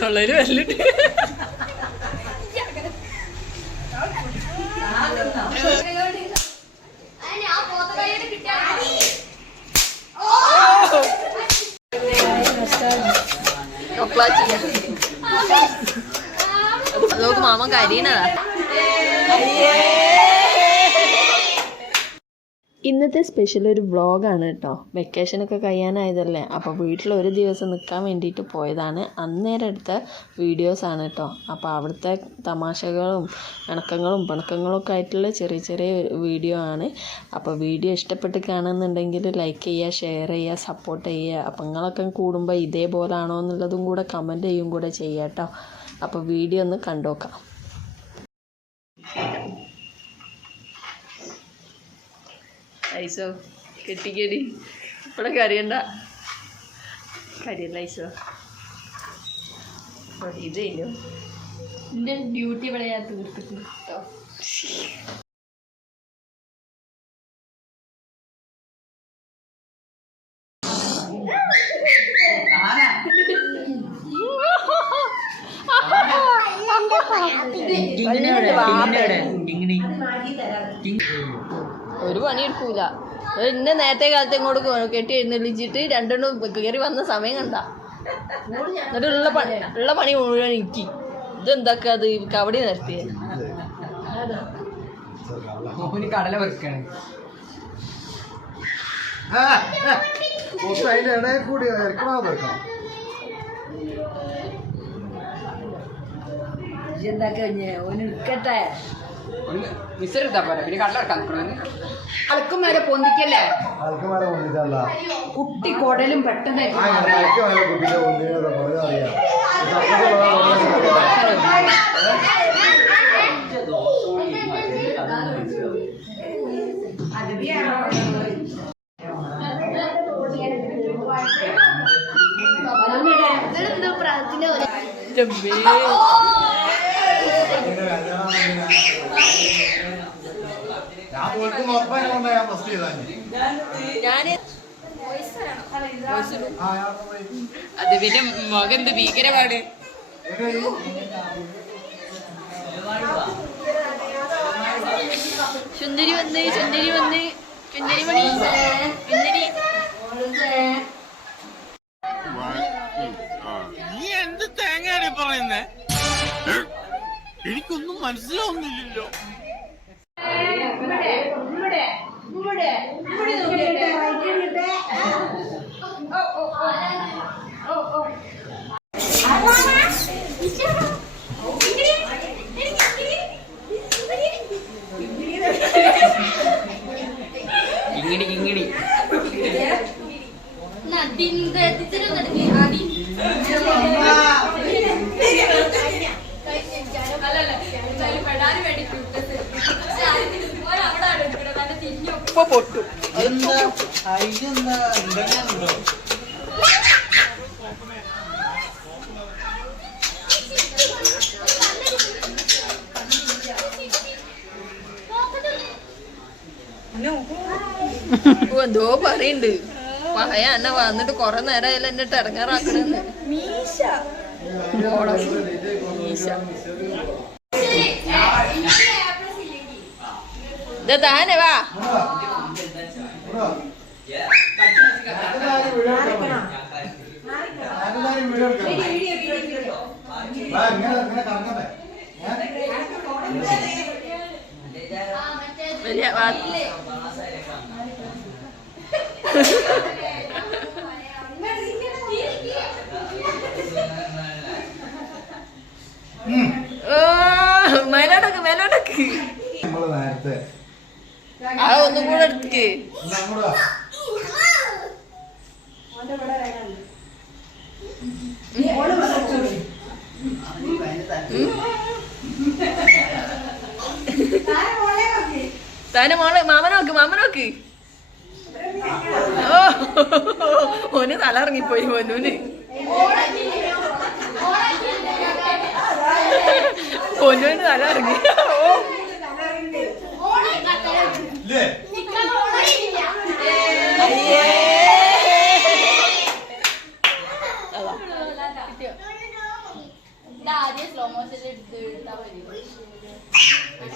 തൊള്ളയിൽ വരലുണ്ട് നോക്ക് മാമൻ കരിയണതാ. ഇന്നത്തെ സ്പെഷ്യൽ ഒരു വ്ളോഗാണ് കേട്ടോ വെക്കേഷനൊക്കെ കഴിയാനായതല്ലേ? അപ്പോൾ വീട്ടിൽ ഒരു ദിവസം നിൽക്കാൻ വേണ്ടിയിട്ട് പോയതാണ്. അന്നേരം എടുത്ത വീഡിയോസാണ് കേട്ടോ അപ്പോൾ അവിടുത്തെ തമാശകളും ഇണക്കങ്ങളും പിണക്കങ്ങളും ഒക്കെ ആയിട്ടുള്ള ചെറിയ ചെറിയ വീഡിയോ ആണ്. അപ്പോൾ വീഡിയോ ഇഷ്ടപ്പെട്ട് കാണുന്നുണ്ടെങ്കിൽ ലൈക്ക് ചെയ്യുക ഷെയർ ചെയ്യുക സപ്പോർട്ട് ചെയ്യുക. അപ്പം നിങ്ങളൊക്കെ കൂടുമ്പോൾ ഇതേപോലാണോ എന്നുള്ളതും കൂടെ കമന്റ് ചെയ്യും കൂടെ ചെയ്യാം കേട്ടോ അപ്പോൾ വീഡിയോ ഒന്ന് കണ്ടോക്കാം. ഐസോ. കെട്ടിക്കടി. ഇവിടെ കറിയണ്ട കരിയല്ല ഐസോ. ഇതേനു എന്റെ ഡ്യൂട്ടി ഇവിടെ ഞാൻ തീർത്തിട്ടുണ്ട് കേട്ടോ. ഒരു പണി എടുക്കൂല ഒരു ഇന്ന നേരത്തെ കാലത്ത് ഇങ്ങോട്ട് കെട്ടി എഴുന്നള്ളിച്ചിട്ട് രണ്ടെണ്ണം കയറി വന്ന സമയം കണ്ട. എന്നിട്ട് ഉള്ള പണി ഉള്ള പണി മുഴുവൻ എനിക്ക് ഇതെന്താക്കാ അത് കബഡി നിർത്തിയ ഇതെന്താ കടല ഓന് അതിന്റെ ഇടയിൽ കൂടി ഇറക്കണോ തീർക്കണം മിസ് എടുത്താ പോരാ? പിന്നെ കടല വെക്കാൻ നിൽക്കണമെന്ന് അളക്കും വരെ പൊന്തിക്കല്ലേ? കുട്ടി കൊടലും പെട്ടെന്ന് ആ ഞാൻ തോൽക്കുന്ന ഉറപ്പാനെ കൊണ്ടാ ഞാൻ ഫസ്റ്റ് ചെയ്താൽ. അത് പിന്നെ മുഖം എന്ത് ഭീകരമാണ്? സുന്ദരി വന്ന് സുന്ദരി വന്ന്. സുന്ദരി മണി. സുന്ദരി. നീ എന്ത് തേങ്ങയാണ് പറയുന്നേ? എനിക്കൊന്നും മനസ്സിലാവുന്നില്ലല്ലോ. എന്തോ? പറയണ്ട്. പഹയ എന്നെ വന്നിട്ട് കൊറേ നേരമായാലും എന്നെ ഇറങ്ങാറാക്കണെന്ന് മീശ. ഇത് താനെ വാ. ആരെല്ലാരും വീഡിയോ എടുക്കണം? ആരെല്ലാരും വീഡിയോ എടുക്കണം? വാ, ഇങ്ങനെ ഇങ്ങനെ ഓ, മേലോട്ടക്ക് മേലോട്ടക്ക്. നമ്മൾ നേരത്തെ ആ ഒന്നും കൂടെ എടുക്ക് എന്നാ അങ്ങോട്ട് വാ. താനെ മോളെ മാമനോക്ക് മാമനോക്ക് ഓ ഓന് തല മോനൂന്. പൊന്നൂന് തലറങ്ങി തല ഇറങ്ങി. ഓ? അയ്യേ.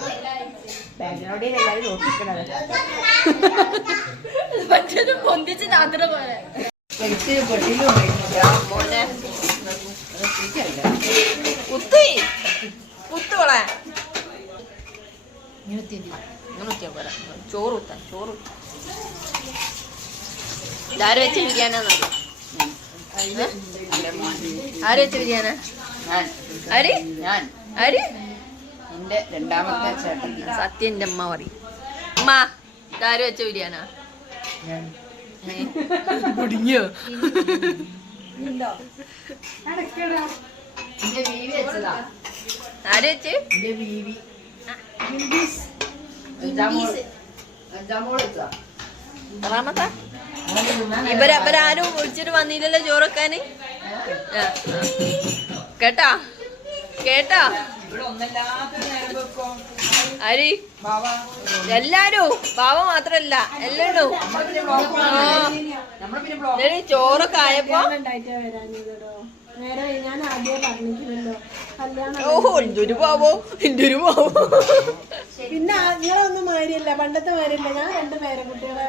മറ്റൊരു പൊന്തിച്ച് താത്ര പോലെ. കുത്തി. കുത്തോളെ ഇങ്ങനെ കുത്തിയാ പോരാ. ചോറ് കുത്താൻ ചോറ് ഇതാര് വെച്ച ബിരിയാണിയാന്നറിയോ ആര് വെച്ച ബിരിയാണി ആര്? ഞാൻ. ആര്? എന്റെ രണ്ടാമത്തെ ചേട്ടൻ. സത്യന്റെ അമ്മ പറയും. അമ്മ ഇതാരും വെച്ച ബിരിയാണാ? കുടുങ്ങിയോ ആര് വെച്ച്? എന്റെ ബീവി. അഞ്ചാം മോൾ അഞ്ചാം മോൾ വെച്ചതാ. എത്രാമത്താ ഇവർ ഇവരാരും വിളിച്ചിട്ട് വന്നില്ലല്ലോ ചോറക്കാന്. കേട്ടാ? കേട്ടാ? അരി ഒന്നല്ലാത്ത നേരം വെക്കോ ആര്? ബാബാ എല്ലാരും. ബാവ മാത്രല്ല എല്ലാരും. ചോറൊക്കെ ആയപ്പോ? നേരെ ഞാൻ ആദ്യം പറഞ്ഞിട്ടുണ്ടല്ലോ കല്യാണം ഓഹോ എന്തൊരു പാവോ എന്തൊരു പാവോ. പിന്നെ നിങ്ങളൊന്നും മാരിയല്ല പണ്ടത്തെ മാരിയല്ല. ഞാൻ രണ്ട് പേരെ കുട്ടികളെ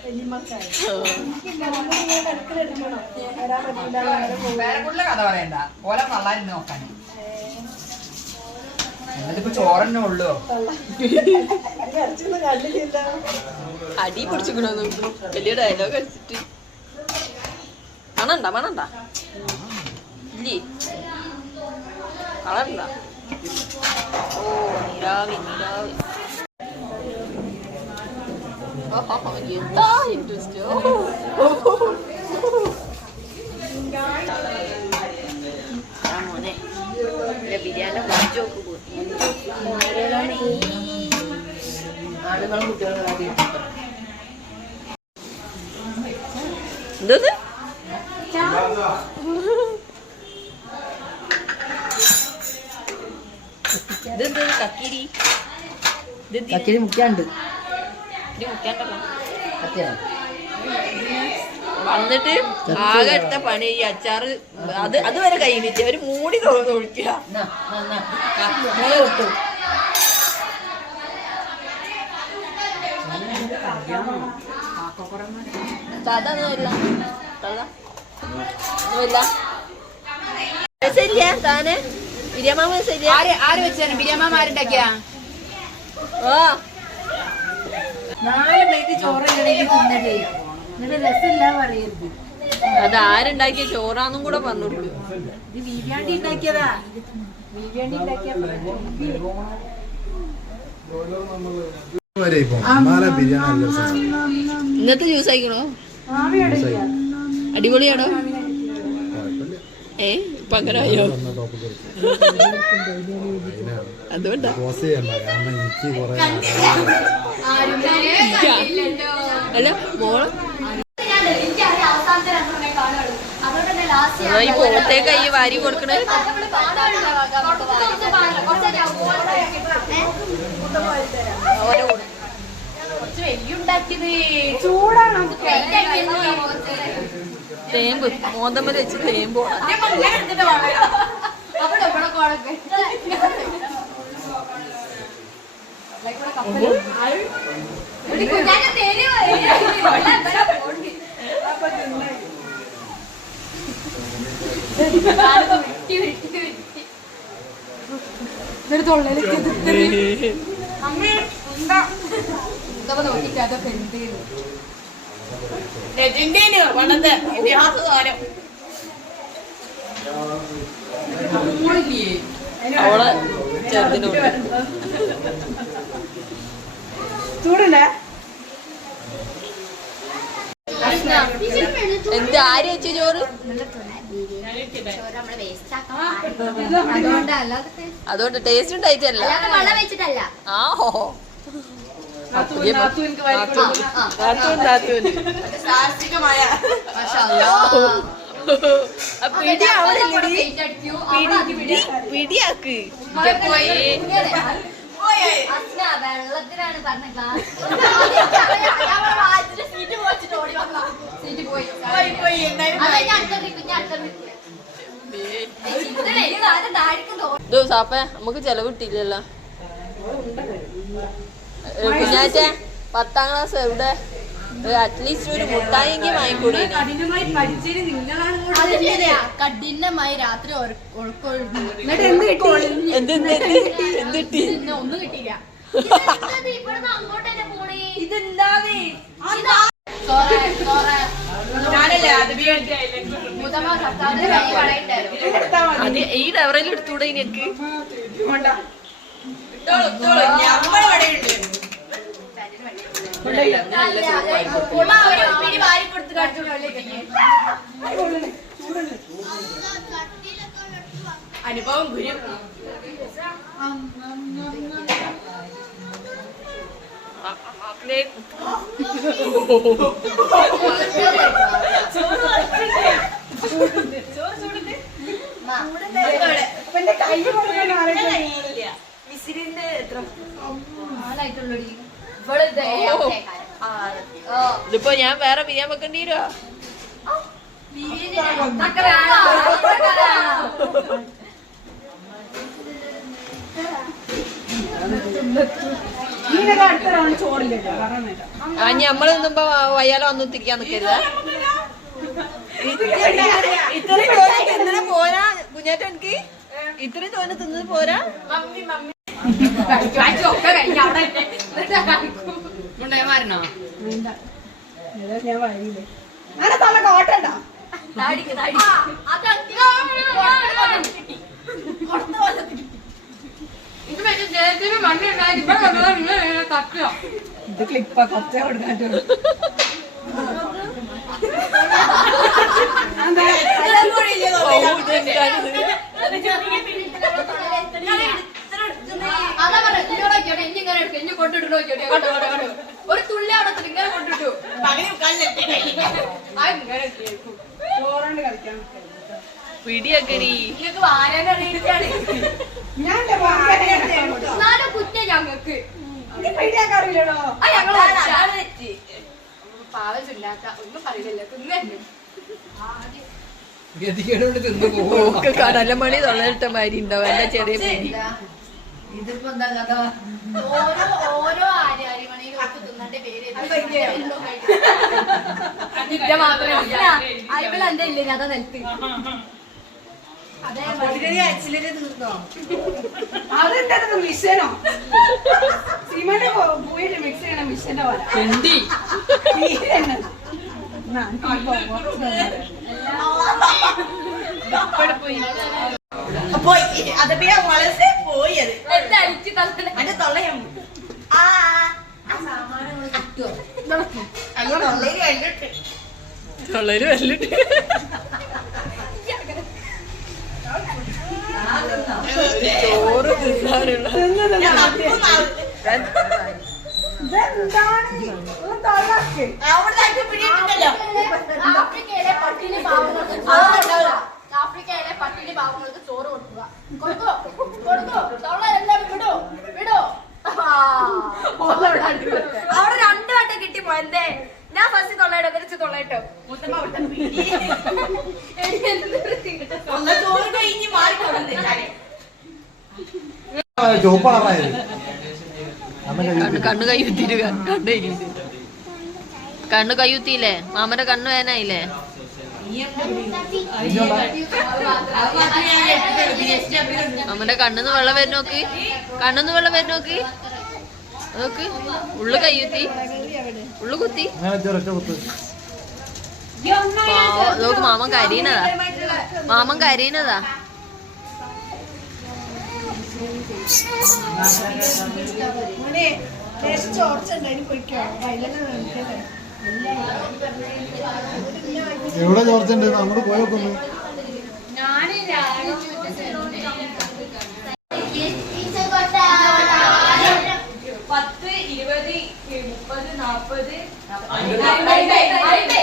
കഥ പറയണ്ട. നമ്മൾ നിങ്ങൾ കിടക്കിലെടുക്കണം എന്നിട്ടിപ്പോ ചോറന്നെ ഉള്ളു? അടി പിടിച്ചിക്കണോ വലിയ ഡയലോഗ് അടിച്ചിട്ട് മണണ്ട മണണ്ട. ഇല്ലേ? കളണ്ട ഓ നീരാവി നീരാവി. എന്താ ഇൻട്രസ്റ്റ് മോനെ. ബിരിയാണി കുറിച്ച് നോക്ക്. ആളുകളും കുട്ടികളും എന്തത് ഇതെന്ത് കക്കിരി. കക്കിരി മുക്കാണ്ട് വന്നിട്ട് ആകെ എടുത്ത പണി ഈ അച്ചാറ്. അത് അതുവരെ കഴിഞ്ഞിട്ട് അവർ മൂടി തോന്നുന്നു ഒഴിക്കുക സാധാ ഒന്നുമില്ല സാധാ ഒന്നുമില്ല ശരിയാ താനെ ബിരിയാമാമ ശരിയാ ആര് ആര് വെച്ചാണ് ബിരിയാമ്മമാരുണ്ടാക്കിയ ആ നാല് പ്ലേറ്റ് ചോറുണ്ടെങ്കിൽ തിന്നത് എന്നിട്ട് രസമില്ല പറയരുത് അത് ആരുണ്ടാക്കിയ ചോറാന്നും കൂടെ പറഞ്ഞോളൂ ഇത് വരെ ഇപ്പം മാല ബിരിയാണി നല്ല ഇന്നത്തെ ജ്യൂസ് ആയിക്കണോ അടിപൊളിയാണോ? ഏ അതുകൊണ്ടാ അല്ല മോൾ? ഈ പോത്തേക്കായി വാരി കൊടുക്കണേ ഓരോ കൂടെ. ചൂടാണ് തേമ്പ് മോന്തമ്മൽ വെച്ച് തേമ്പോ ഇതൊരു തൊള്ളയിലേക്ക് പണ്ടത്തെ ഇതിഹാസ താരം അവളെ ചെറുതിനോട് ചൂടുണ്ടേ എന്ത് ആര് വെച്ച ചോറ്? അതുകൊണ്ട് ടേസ്റ്റ് ഉണ്ടായിട്ടല്ല. ആ ഹോ. പിടിയാക്ക്. വെള്ളത്തിനാണ് പറഞ്ഞ ക്ലാസ് സീറ്റ് പോയിട്ട് ഓടി വന്ന സീറ്റ് പോയി അതെ ഞാൻ അടുത്ത ട്രിപ്പ് ഞാൻ അടുത്ത ട്രിപ്പ് ചിന്ത വരും ആരും താഴെ ഇത് സാപ്പേ നമുക്ക് ചെലവ് കിട്ടിയില്ലല്ലോ. കുഞ്ഞാറ്റ പത്താം ക്ലാസ് എവിടെ? അറ്റ്ലീസ്റ്റ് ഒരു മുട്ടായെങ്കിൽ വാങ്ങിക്കൂടെ? കഠിനമായി രാത്രി ഒന്നും കിട്ടിയില്ല. ഇതെന്താവേ സോറേ സോറേ. ഞാനല്ലേ അത് മുതമ കർത്താവിന്റെ കൈ വളയുണ്ടായിരുന്നു അത് ഈ ഡവറയിൽ എടുത്തൂടെ ഇനിക്ക് പിടി വാരി കൊടുത്ത് കാണിച്ചു അനുഭവം ഗുരു മിസിരിന്റെ എത്ര ആളായിട്ടുള്ളടി ഇതിപ്പോ ഞാൻ വേറെ ബിരിയാൻ വെക്കേണ്ടി വരുമോ പറഞ്ഞില്ല ആ ഞമ്മൾ നിന്നുമ്പോ വയ്യാല വന്നു തിരിക്കാൻ നിക്കരുത്. ഇത്രയും പോരാ? കുഞ്ഞാറ്റ എനിക്ക് ഇത്രയും തോന്നി തിന്നത് പോരാ? ഒക്കെ കഴിഞ്ഞ അവിടെ കാണിക്കൂ. മുണ്ടയമാരനോ ഞാൻ വഴിയില്ലേ അങ്ങനെ തള്ള കോട്ടണ്ടാ താടിക്ക്, താടിക്ക്. ആ, അത് അത്യാവശ്യം കൊടുത്ത പോലെ കിട്ടി. കൊടുത്ത പോലെ കിട്ടി. ഇത് മറ്റേ ജയത്തിന് മണ്ണി ഉണ്ടായി ഇവിടെ വന്നതാ നിങ്ങൾ തട്ടുക ഇത് ക്ലിപ്പാ കുറച്ചേ കൊടുക്കാറ്റുള്ളൂ അതാ പറഞ്ഞെ, ഇന്നോട് നോക്കിയോട്ടെ, ഇനി ഇങ്ങനെ എടുക്ക്, ഇനി കൊണ്ടിട്ട് നോക്കിയോട്ടെ, കണ്ടോ, കണ്ടോ, കണ്ടോ. ഒരു തുള്ളി അവിടെ ഇങ്ങനെ കൊണ്ടിട്ടു. ആ ഇങ്ങനെ ഇട്ടേക്കും. ചോറാണ്ട് കളിക്കാൻ പിടിയൊക്കെടി. നിങ്ങൾക്ക് വാരാൻ കുറ്റം ഞങ്ങൾക്ക്. പാവം ചൊല്ലാത്ത. ഒന്നും പറയില്ലല്ലോ തിന്നു ഗതികേടോട് തിന്നു കടലമണി തൊള്ളയിട്ട മാതിരി ഉണ്ടാവും. എന്റെ ചെറിയ പിടി ഇതിപ്പോ എന്താ കഥ? ഓരോ ഓരോ ആര്യ അരിമണിയിലും ഒക്കെ തിന്നന്റെ പേര് അരിമല എന്റെ ഇല്ലേ? അതാ നിലത്ത്. അതെന്താ മിഷനോ? സിമന്റെ പോയിട്ട് മിക്സ് ചെയ്യണ മിഷന്റെ പോലെ. പോയി. വളസേ പോയി അത് എന്റെ അരിച്ച് തന്നെ അതിന്റെ തൊള്ളയാ ആ അയ്യോ തൊള്ളയിൽ കണ്ടിട്ട് തൊള്ളയിൽ വല്ലിട്ട് ചോറ് തിന്നാനുള്ള ഞാൻ അപ്പം ഇതെന്താണ് ഒന്ന് തൊള്ളാക്ക് അവിടെ പിടിയിട്ടുണ്ടല്ലോ ആഫ്രിക്കയിലെ പട്ടിണി പാവങ്ങൾക്ക് ആഫ്രിക്കയിലെ പട്ടിണി പാവങ്ങൾക്ക് ചോറ് കൊടുക്കുക. കൊടുക്കോ കൊടുക്കോ എല്ലാവരും വിടോ. വിടോ. അവിടെ രണ്ടു വട്ടം കിട്ടി എന്തേ? ഞാൻ ഫസ്റ്റ് തൊള്ളയുടെ തിരിച്ച് തൊള്ളയിട്ടോ കണ്ണ് കണ്ണ് കയ്യുത്തിട്ട് കണ്ണ് കണ്ണ് കയ്യുത്തിയില്ലേ മാമന്റെ കണ്ണു വേനായില്ലേ മാമന്റെ കണ്ണിന്ന് വെള്ളം വരും നോക്ക്. കണ്ണിന്ന് വെള്ളം വരും നോക്ക്. നോക്ക്. ഉള്ളു കയ്യുത്തി ഉള്ളു കുത്തി. നോക്ക് മാമൻ കരീനതാ മാമൻ കരീനതാ ചോർച്ചുണ്ടായിരുന്നു പോയിക്കോ. പൊയ്ക്കോ അതിലെന്നെ എവിടെ ചോർച്ചുണ്ട് അങ്ങോട്ട് പോയോക്കൊന്ന് പത്ത് ഇരുപത് മുപ്പത് നാപ്പത് ഓനെ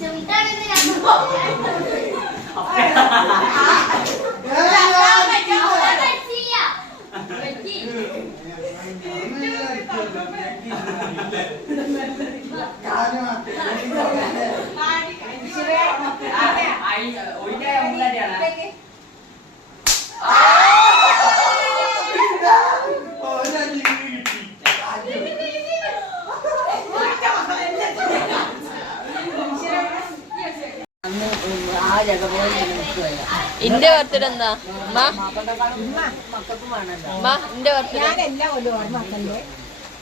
ചെവിട്ടാണെന്ന് ഞാൻ ഇന്റെ ബർത്ത്ഡേ എന്താ? ഇന്റെ ബർത്ത്ഡേ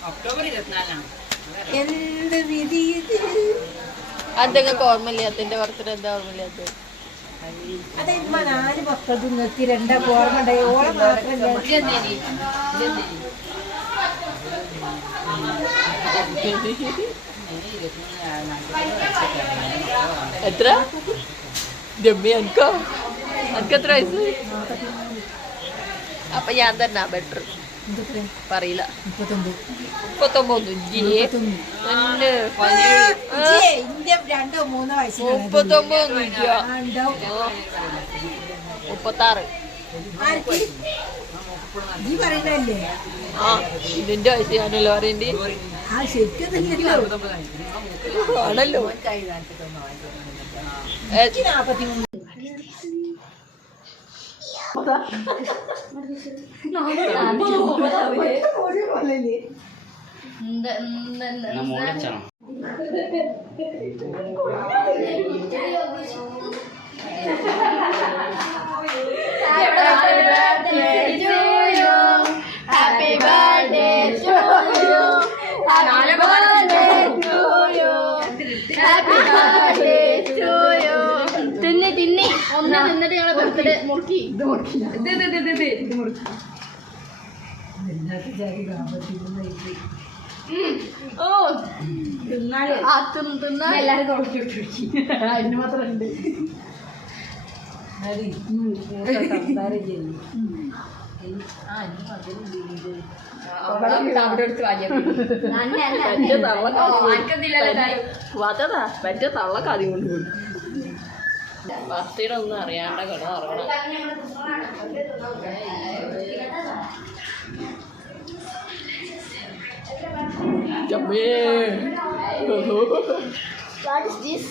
ഒക്ടോബർ ഇരുപത്തിനാലാണ് എന്ത് വിധി അതൊക്കെ അത് നിങ്ങൾക്ക് ഓർമ്മയില്ലാത്ത ബർത്ത്ഡേ എന്താ ഓർമ്മയില്ലാത്ത അതെ? ഇമ്മ നാല് മക്കൾ നിർത്തി രണ്ടാ ഓർമ്മ ഉണ്ടായി ഓളം മാത്രം എത്ര? ജമ്മി എനിക്കോ എനിക്ക് എത്ര വയസ്സ് അപ്പൊ ഞാൻ തന്നെ ബെറ്റർ പറയില്ല. മുപ്പത്തൊമ്പത്. മുപ്പത്തൊമ്പത്. മുപ്പത്താറ്. ഈ പറയണല്ലേ ആ ഇതിന്റെ വയസ്സ് ഞാനല്ലോ പറയണ്ടി. ആണല്ലോ. ഏ, മുറുക്കി. ഇത് മുറുക്കി. ഇത് ഇത് ഇത് ഇത് ഇത്. മുറുക്കി. ഓ ആ തിന്ന് തിന്നാ എല്ലാരും അതിന് മാത്രം ഉണ്ട് പറ്റ തള്ളക്കാതി കൊണ്ട് കൊടുക്കും ബർത്ത്ഡേ ഒന്നും അറിയാണ്ട കിടന്ന് ഉറങ്ങണം ജമ്മേ What is this?